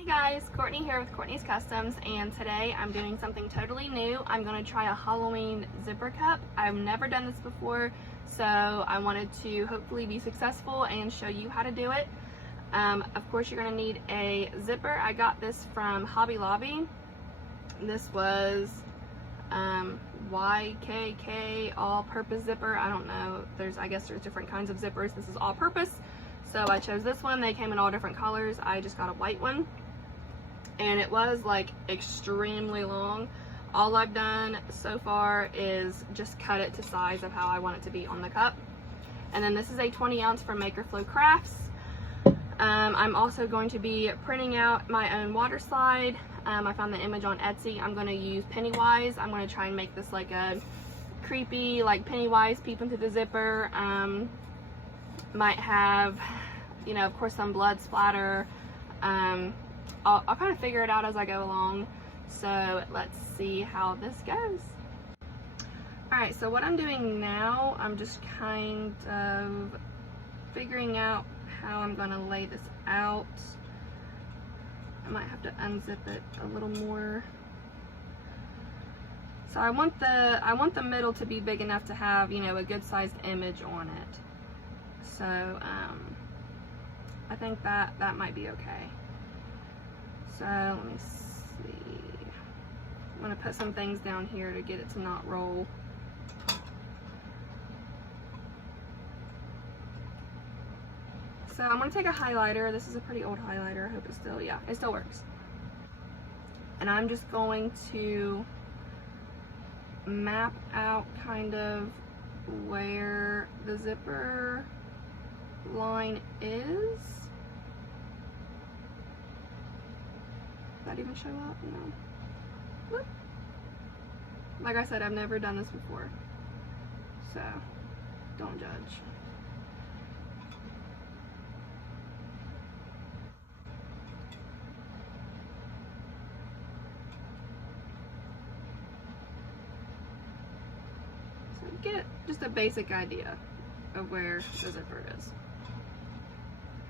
Hey guys, Courtney here with Courtney's Customs, and today I'm doing something totally new. I'm going to try a Halloween zipper cup. I've never done this before, so I wanted to hopefully be successful and show you how to do it. Of course, you're going to need a zipper. I got this from Hobby Lobby. This was YKK all-purpose zipper. I don't know. I guess there's different kinds of zippers. This is all-purpose. So I chose this one. They came in all different colors. I just got a white one. And it was like extremely long. All I've done so far is just cut it to size of how I want it to be on the cup. And then this is a 20 ounce from Maker Flow Crafts. I'm also going to be printing out my own water slide. I found the image on Etsy. I'm going to use Pennywise. I'm going to try and make this like a creepy, like Pennywise peeping through the zipper. Might have, you know, of course, some blood splatter. I'll kind of figure it out as I go along. So let's see how this goes. Alright, so what I'm doing now, I'm just kind of figuring out how I'm going to lay this out. I might have to unzip it a little more. So I want the middle to be big enough to have, you know, a good sized image on it. So I think that might be okay. So let me see. I'm going to put some things down here to get it to not roll. So I'm going to take a highlighter. This is a pretty old highlighter. I hope it still, yeah, it still works. And I'm just going to map out kind of where the zipper line is. Does that even show up? No. Whoop. Like I said, I've never done this before, so don't judge. So get just a basic idea of where the zipper is.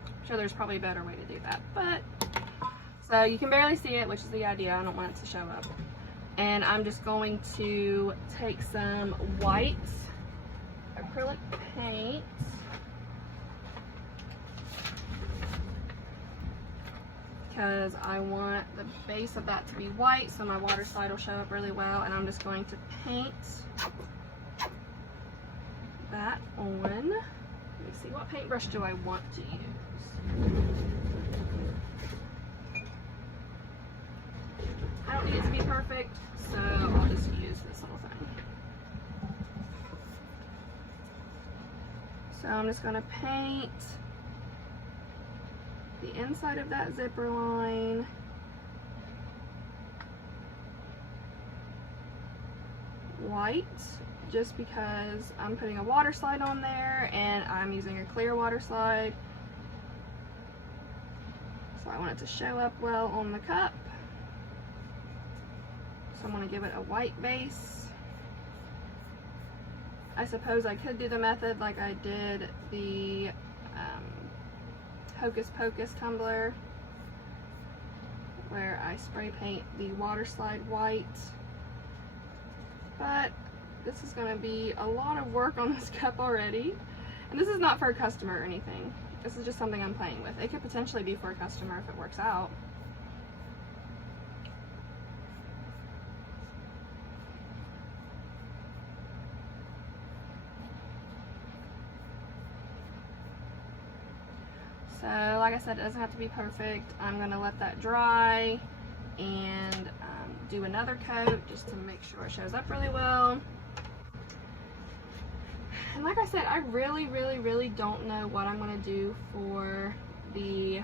I'm sure there's probably a better way to do that, but so you can barely see it, which is the idea. I don't want it to show up. And I'm just going to take some white acrylic paint. Because I want the base of that to be white so my water slide will show up really well. And I'm just going to paint that on. Let me see, what paintbrush do I want to use? I don't need it to be perfect, so I'll just use this little thing. So I'm just going to paint the inside of that zipper line white, just because I'm putting a water slide on there and I'm using a clear water slide. So I want it to show up well on the cup. So I'm going to give it a white base. I suppose I could do the method like I did the Hocus Pocus tumbler, where I spray paint the water slide white. But this is going to be a lot of work on this cup already. And this is not for a customer or anything. This is just something I'm playing with. It could potentially be for a customer if it works out. So like I said, it doesn't have to be perfect. I'm going to let that dry and do another coat just to make sure it shows up really well. And like I said, I really don't know what I'm going to do for the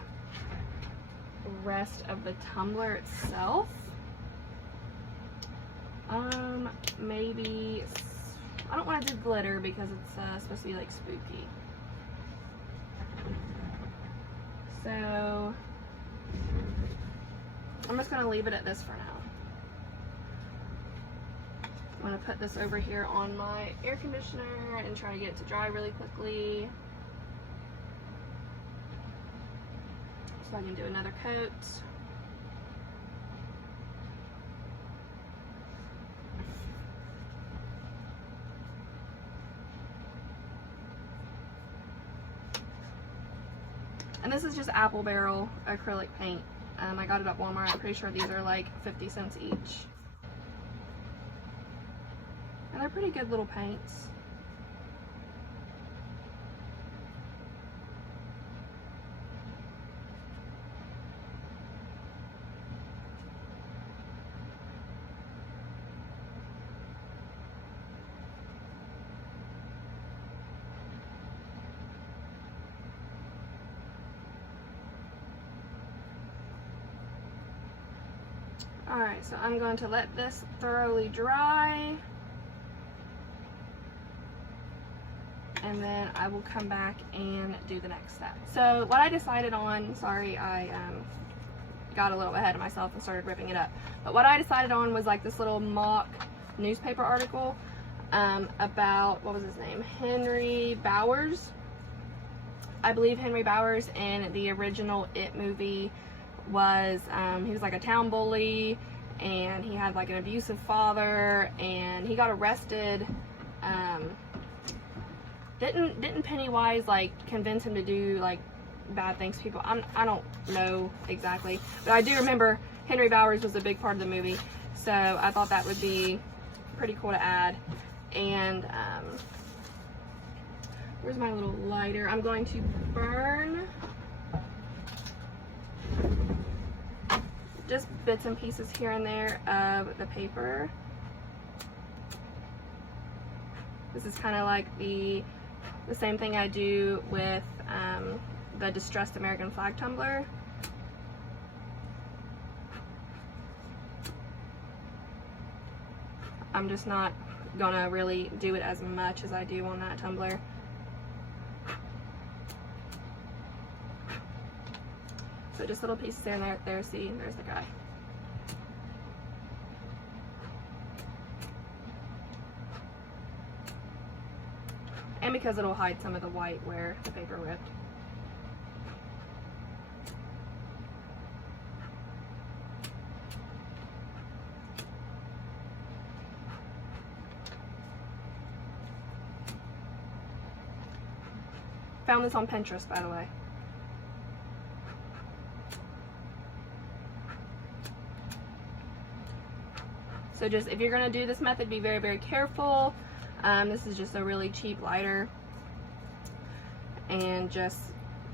rest of the tumbler itself. Maybe, I don't want to do glitter because it's supposed to be like spooky. So I'm just going to leave it at this for now. I'm going to put this over here on my air conditioner and try to get it to dry really quickly so I can do another coat. And this is just apple barrel acrylic paint. I got it at Walmart. I'm pretty sure these are like 50 cents each. And they're pretty good little paints. Alright, so I'm going to let this thoroughly dry. And then I will come back and do the next step. So what I decided on, sorry, I got a little ahead of myself and started ripping it up. But what I decided on was like this little mock newspaper article about, what was his name? Henry Bowers. I believe Henry Bowers in the original It movie was, he was like a town bully, and he had like an abusive father, and he got arrested. Didn't Pennywise like convince him to do like bad things to people? I don't know exactly, but I do remember Henry Bowers was a big part of the movie, so I thought that would be pretty cool to add. And where's my little lighter? I'm going to burn just bits and pieces here and there of the paper. This is kind of like the same thing I do with the distressed American flag tumbler. I'm just not gonna really do it as much as I do on that tumbler. So just little pieces there and there. See, there's the guy. And because it'll hide some of the white where the paper ripped. Found this on Pinterest, by the way. So just, if you're gonna do this method, be very, very careful. This is just a really cheap lighter, and just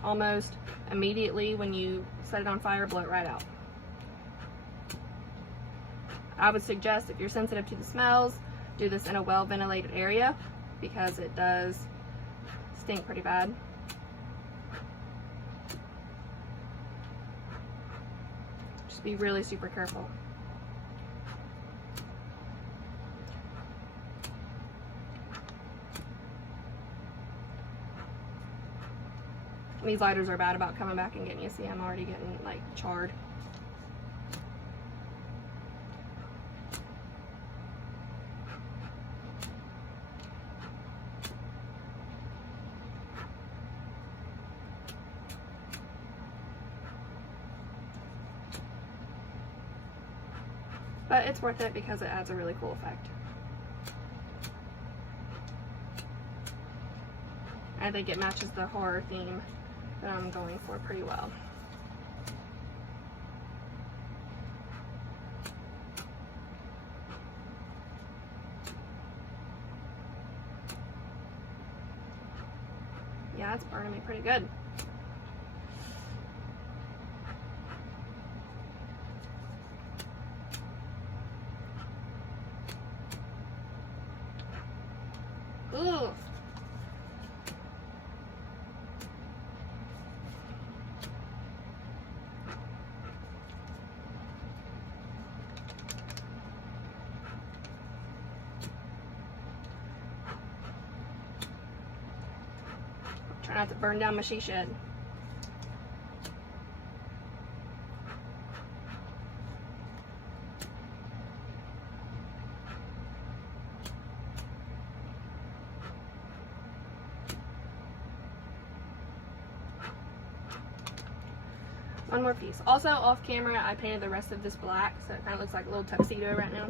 almost immediately when you set it on fire, blow it right out. I would suggest, if you're sensitive to the smells, do this in a well ventilated area, because it does stink pretty bad. Just be really super careful. These lighters are bad about coming back and getting you. See, I'm already getting like charred. But it's worth it because it adds a really cool effect. I think it matches the horror theme that I'm going for pretty well. Yeah, it's burning me pretty good. Ooh. Try not to burn down my she shed. One more piece. Also, off camera, I painted the rest of this black, so it kind of looks like a little tuxedo right now.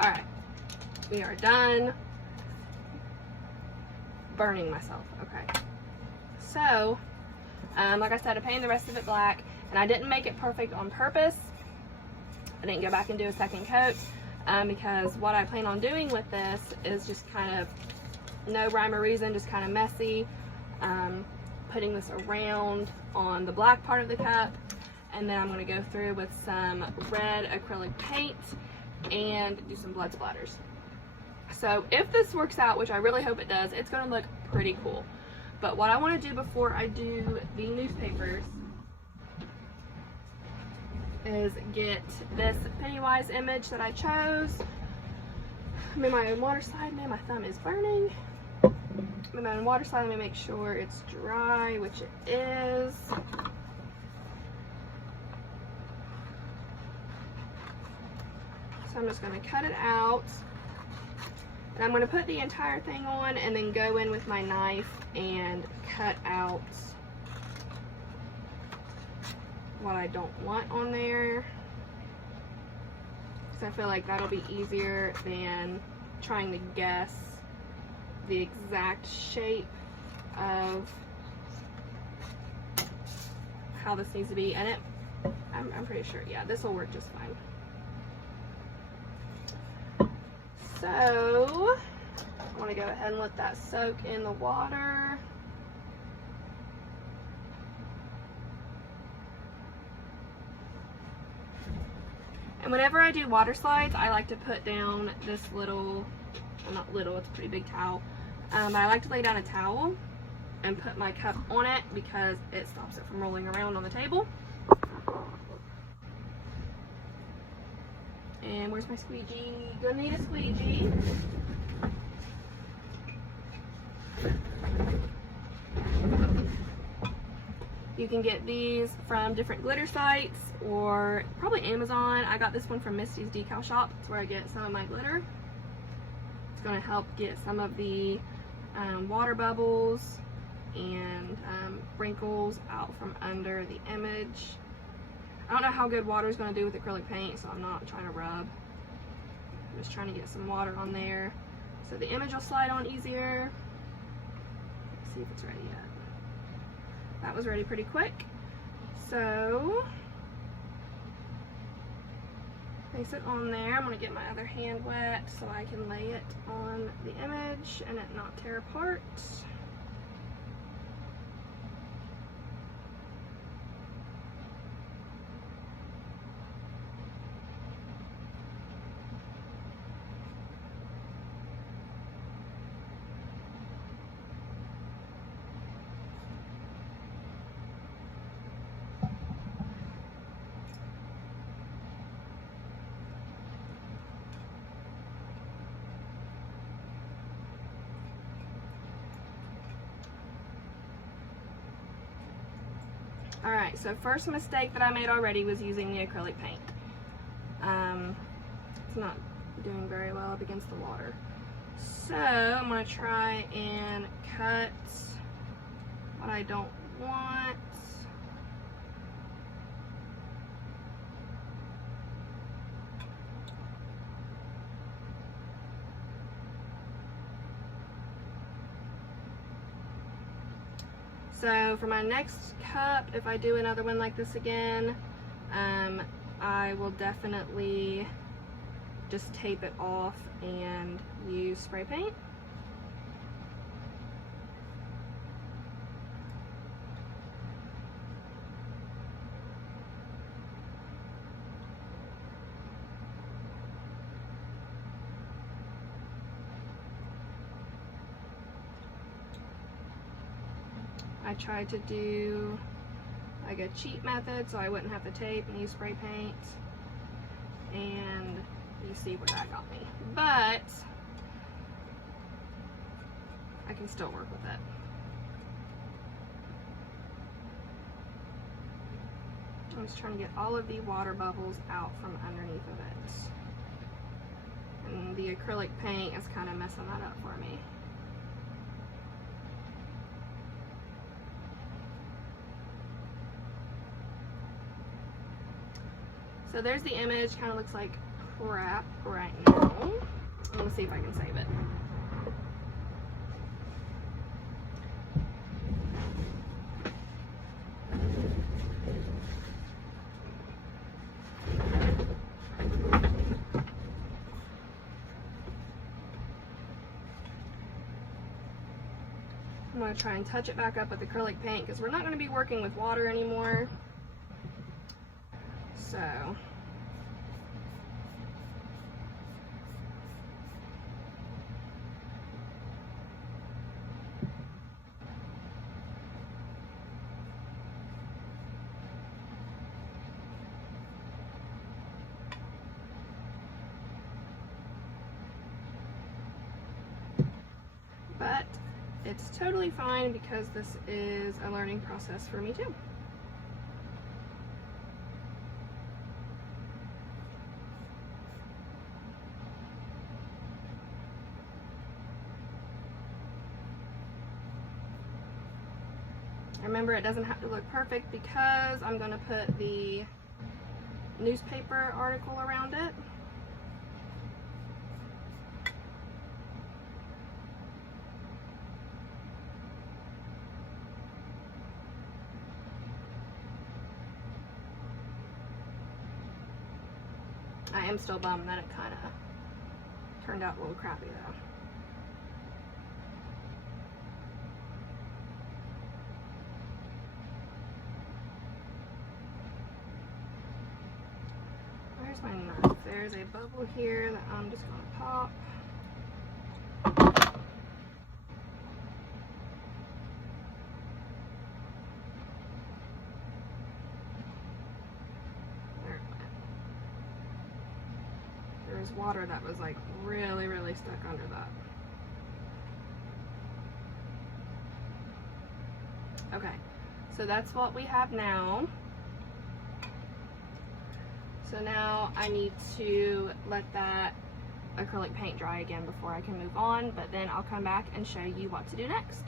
Alright, we are done burning myself. Okay, so like I said, I painted the rest of it black, and I didn't make it perfect on purpose. I didn't go back and do a second coat because what I plan on doing with this is just kind of no rhyme or reason, just kind of messy, putting this around on the black part of the cup, and then I'm going to go through with some red acrylic paint and do some blood splatters. So if this works out, which I really hope it does, it's going to look pretty cool. But what I want to do before I do the newspapers is get this Pennywise image that I chose. I'm in my own water slide. Man, my thumb is burning. I'm in my own water slide. Let me make sure it's dry, which it is. So I'm just going to cut it out. And I'm going to put the entire thing on and then go in with my knife and cut out what I don't want on there. So I feel like that'll be easier than trying to guess the exact shape of how this needs to be. And I'm pretty sure, yeah, this will work just fine. So I want to go ahead and let that soak in the water. And whenever I do water slides, I like to put down this little, well, not little, it's a pretty big towel. But I like to lay down a towel and put my cup on it because it stops it from rolling around on the table. And where's my squeegee? Gonna need a squeegee. You can get these from different glitter sites or probably Amazon. I got this one from Misty's Decal Shop. It's where I get some of my glitter. It's gonna help get some of the water bubbles and wrinkles out from under the image. I don't know how good water is going to do with acrylic paint, so I'm not trying to rub. I'm just trying to get some water on there so the image will slide on easier. Let's see if it's ready yet. That was ready pretty quick. So, place it on there. I'm going to get my other hand wet so I can lay it on the image and it not tear apart. Alright, so first mistake that I made already was using the acrylic paint. It's not doing very well up against the water. So I'm going to try and cut what I don't want. So for my next cup, if I do another one like this again, I will definitely just tape it off and use spray paint. I tried to do like a cheat method so I wouldn't have to tape and use spray paint, and you see where that got me, but I can still work with it. I'm just trying to get all of the water bubbles out from underneath of it, and the acrylic paint is kind of messing that up for me. So there's the image, kind of looks like crap right now. Let's see if I can save it. I'm going to try and touch it back up with acrylic paint because we're not going to be working with water anymore. So, but it's totally fine because this is a learning process for me too. Remember, it doesn't have to look perfect because I'm going to put the newspaper article around it. I am still bummed that it kind of turned out a little crappy though. Where's my knife? There's a bubble here that I'm just going to pop. There was water that was like really stuck under that. Okay, so that's what we have now. So now I need to let that acrylic paint dry again before I can move on, but then I'll come back and show you what to do next.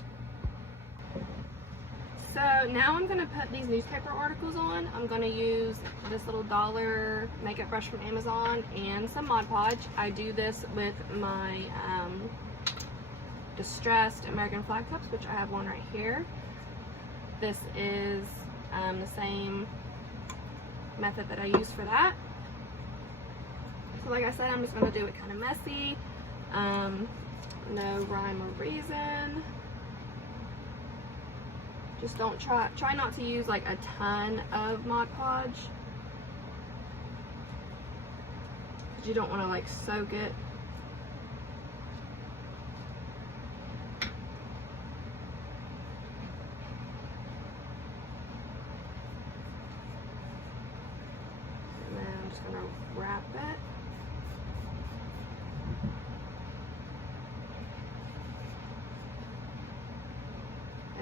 So now I'm going to put these newspaper articles on. I'm going to use this little dollar makeup brush from Amazon and some Mod Podge. I do this with my distressed American flag cups, which I have one right here. This is the same method that I use for that. So like I said, I'm just going to do it kind of messy. No rhyme or reason. Just don't try not to use like a ton of Mod Podge, because you don't want to like soak it. And then I'm just going to wrap it.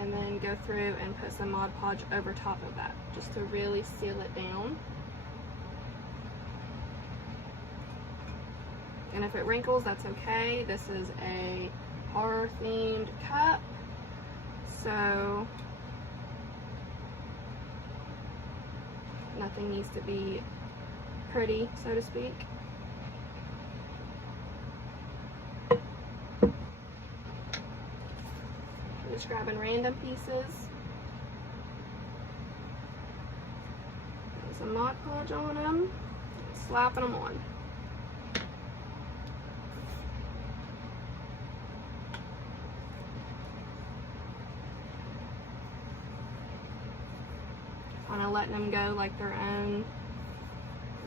And then go through and put some Mod Podge over top of that, just to really seal it down. And if it wrinkles, that's okay. This is a horror themed cup, so nothing needs to be pretty, so to speak. Just grabbing random pieces. Put some Mod Podge on them, and slapping them on. Kind of letting them go like their own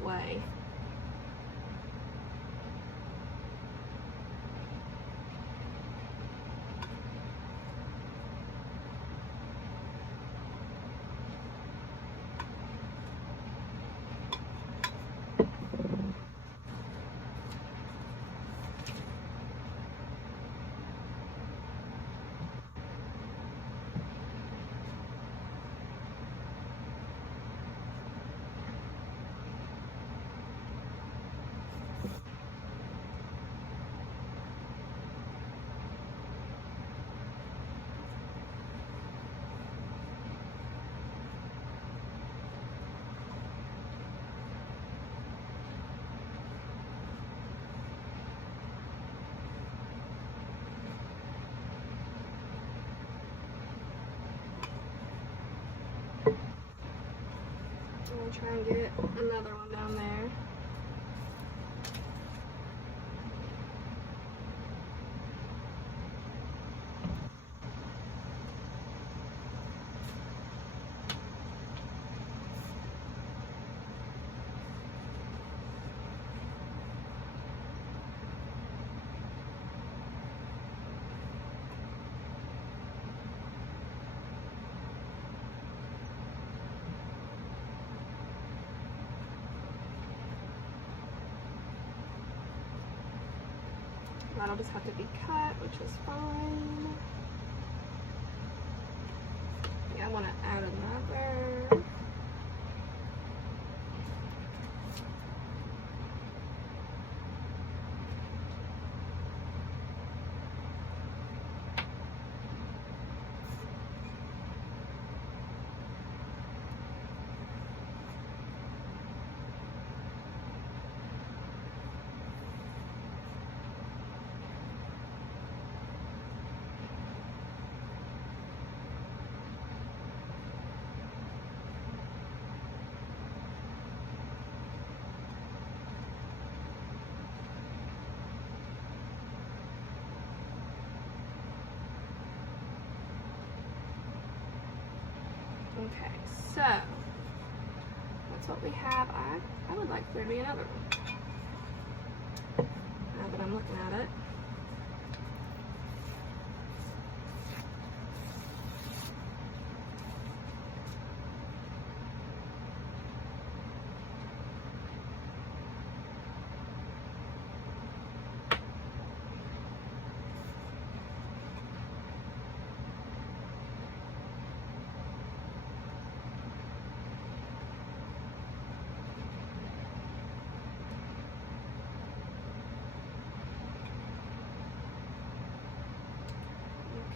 way. I'm gonna try and get another one down there. That'll just have to be cut, which is fine. Yeah, I want to add another. Okay, so that's what we have. I would like there to be another one. Now that I'm looking at it.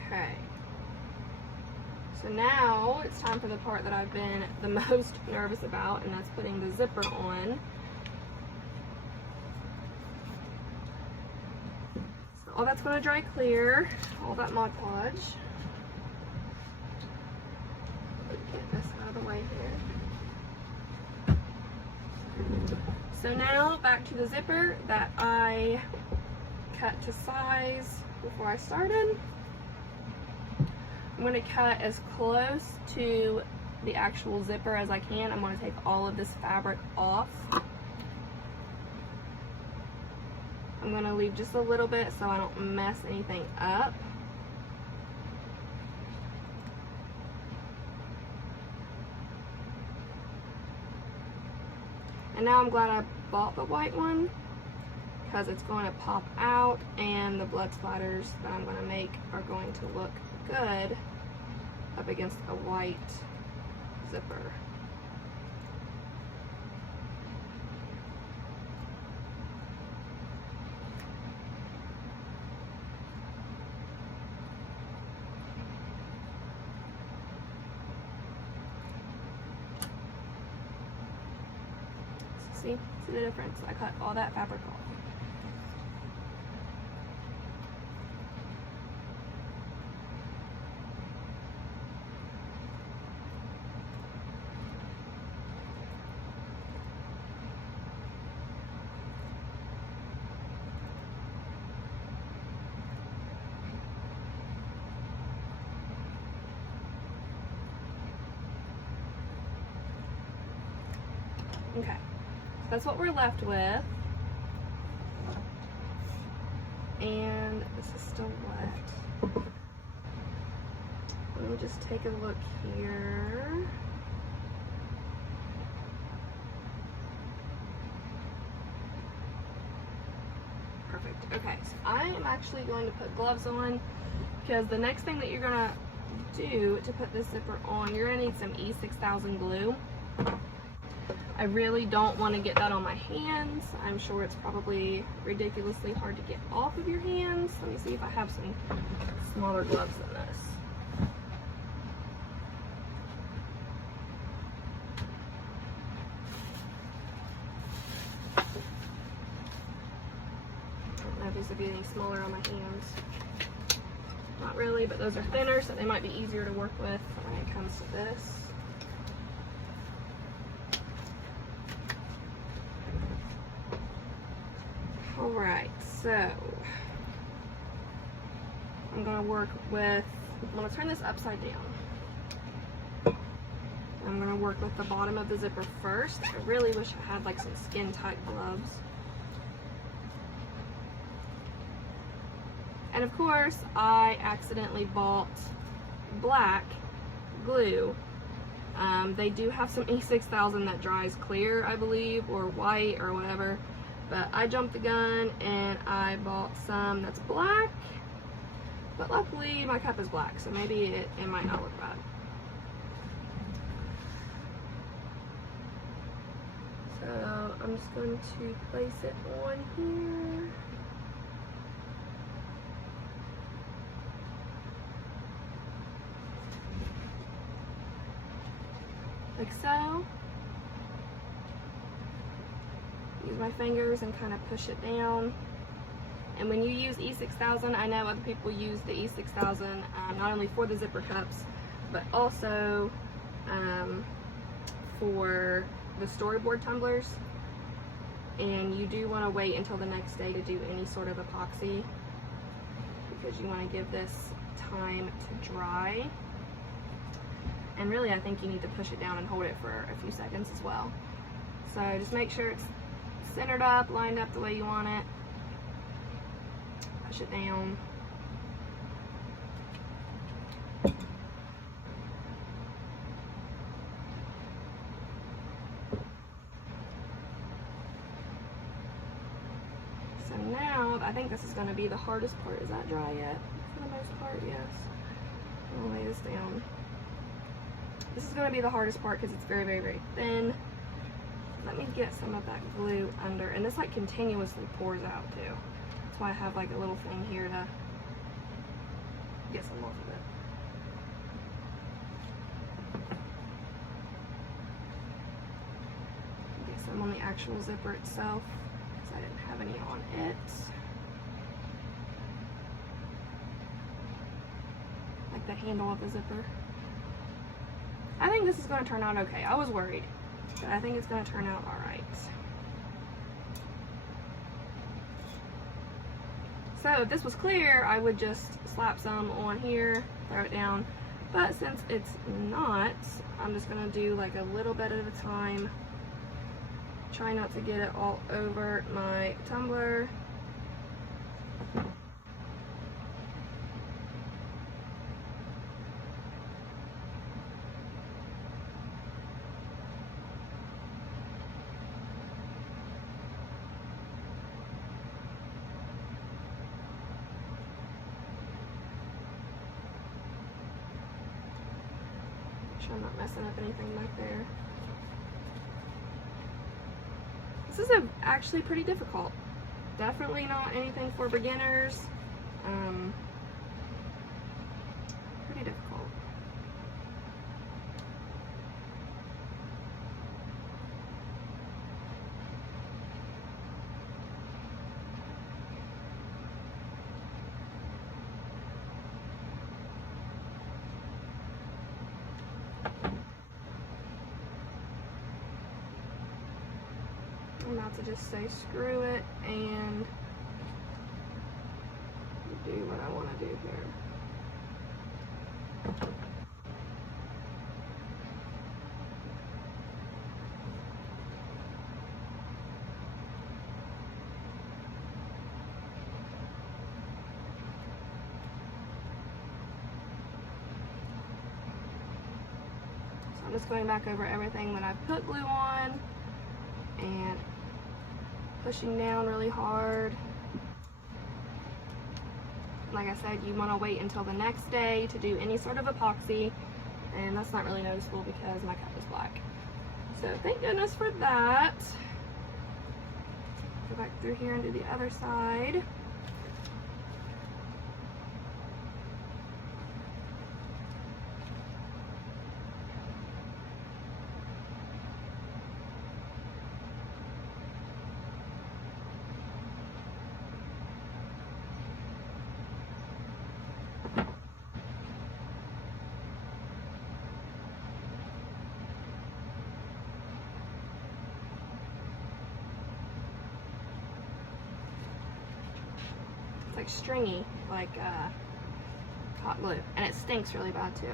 Okay, so now it's time for the part that I've been the most nervous about, and that's putting the zipper on. So all that's going to dry clear, all that Mod Podge. Get this out of the way here. So now back to the zipper that I cut to size before I started. I'm going to cut as close to the actual zipper as I can. I'm going to take all of this fabric off. I'm going to leave just a little bit so I don't mess anything up. And now I'm glad I bought the white one, because it's going to pop out and the blood splatters that I'm going to make are going to look good up against a white zipper. See the difference? I cut all that fabric off. Okay, so that's what we're left with. And this is still wet. Let me just take a look here. Perfect. Okay, so I am actually going to put gloves on, because the next thing that you're gonna do to put this zipper on, you're gonna need some E6000 glue. I really don't want to get that on my hands. I'm sure it's probably ridiculously hard to get off of your hands. Let me see if I have some smaller gloves than this. I don't know if these would be any smaller on my hands. Not really, but those are thinner, so they might be easier to work with when it comes to this. Alright, so I'm going to work with, I'm going to turn this upside down. I'm going to work with the bottom of the zipper first. I really wish I had like some skin tight gloves. And of course, I accidentally bought black glue. They do have some E6000 that dries clear, I believe, or white or whatever. But I jumped the gun and I bought some that's black. But luckily my cup is black, so maybe it might not look bad. So I'm just going to place it on here. Like so. Use my fingers and kind of push it down. And when you use E6000, I know other people use the E6000 not only for the zipper cups, but also for the storyboard tumblers. And you do want to wait until the next day to do any sort of epoxy, because you want to give this time to dry. And really, I think you need to push it down and hold it for a few seconds as well. So just make sure it's centered up, lined up the way you want it. Push it down. So now, I think this is going to be the hardest part. Is that dry yet? For the most part, yes. I'll lay this down. This is going to be the hardest part because it's very, very, very thin. Let me get some of that glue under, and this like continuously pours out too. That's why I have like a little thing here to get some off of it. Get some on the actual zipper itself because I didn't have any on it. Like the handle of the zipper. I think this is going to turn out okay. I was worried, but I think it's going to turn out all right. So if this was clear, I would just slap some on here, throw it down. But since it's not, I'm just going to do like a little bit at a time. Try not to get it all over my tumbler. I'm not messing up anything back there. This is actually pretty difficult. Definitely not anything for beginners. Pretty difficult. I'm about to just say screw it and do what I want to do here. So I'm just going back over everything that I've put glue on and pushing down really hard. Like I said, you want to wait until the next day to do any sort of epoxy, and that's not really noticeable because my cup is black. So thank goodness for that. Go back through here and do the other side. like stringy, like hot glue, and it stinks really bad too.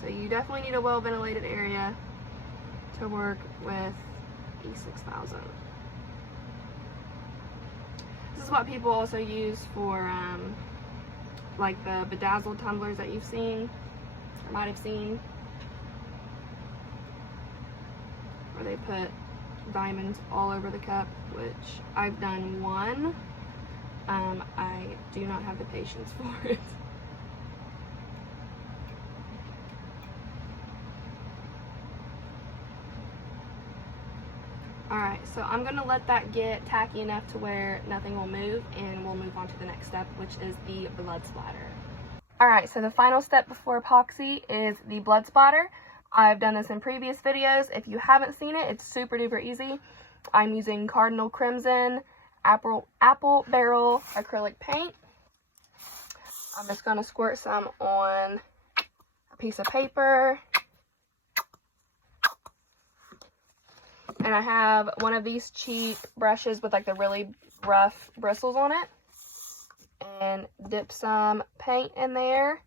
So you definitely need a well ventilated area to work with E6000. This is what people also use for like the bedazzled tumblers that you've seen or might have seen, where they put diamonds all over the cup, which I've done one. I do not have the patience for it. Alright, so I'm going to let that get tacky enough to where nothing will move, and we'll move on to the next step, which is the blood splatter. Alright, so the final step before epoxy is the blood splatter. I've done this in previous videos. If you haven't seen it, it's super duper easy. I'm using Cardinal Crimson Apple Barrel acrylic paint. I'm just going to squirt some on a piece of paper. And I have one of these cheap brushes with like the really rough bristles on it. And dip some paint in there.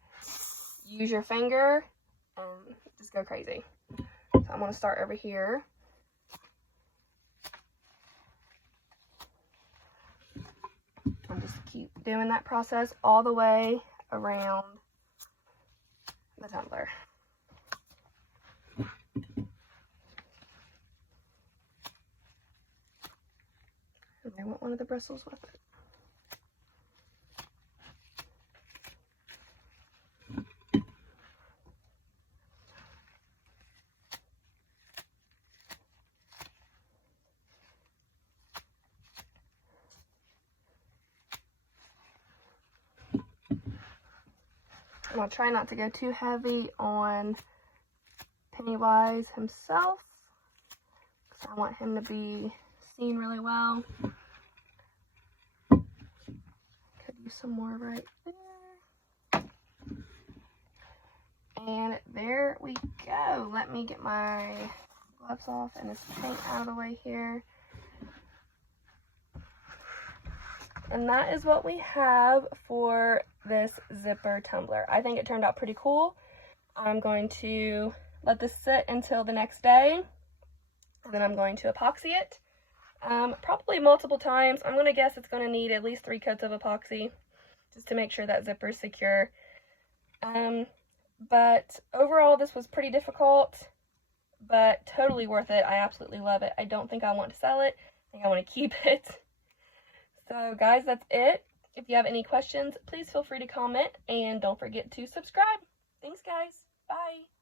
Use your finger and just go crazy. So I'm going to start over here. And just keep doing that process all the way around the tumbler. And I want one of the bristles with it. I'm going to try not to go too heavy on Pennywise himself, because I want him to be seen really well. Could use some more right there. And there we go. Let me get my gloves off and this paint out of the way here. And that is what we have for this zipper tumbler. I think it turned out pretty cool. I'm going to let this sit until the next day, and then I'm going to epoxy it. Probably multiple times. I'm going to guess it's going to need at least 3 coats of epoxy just to make sure that zipper is secure. But overall, this was pretty difficult, but totally worth it. I absolutely love it. I don't think I want to sell it. I think I want to keep it. So guys, that's it. If you have any questions, please feel free to comment, and don't forget to subscribe. Thanks guys. Bye.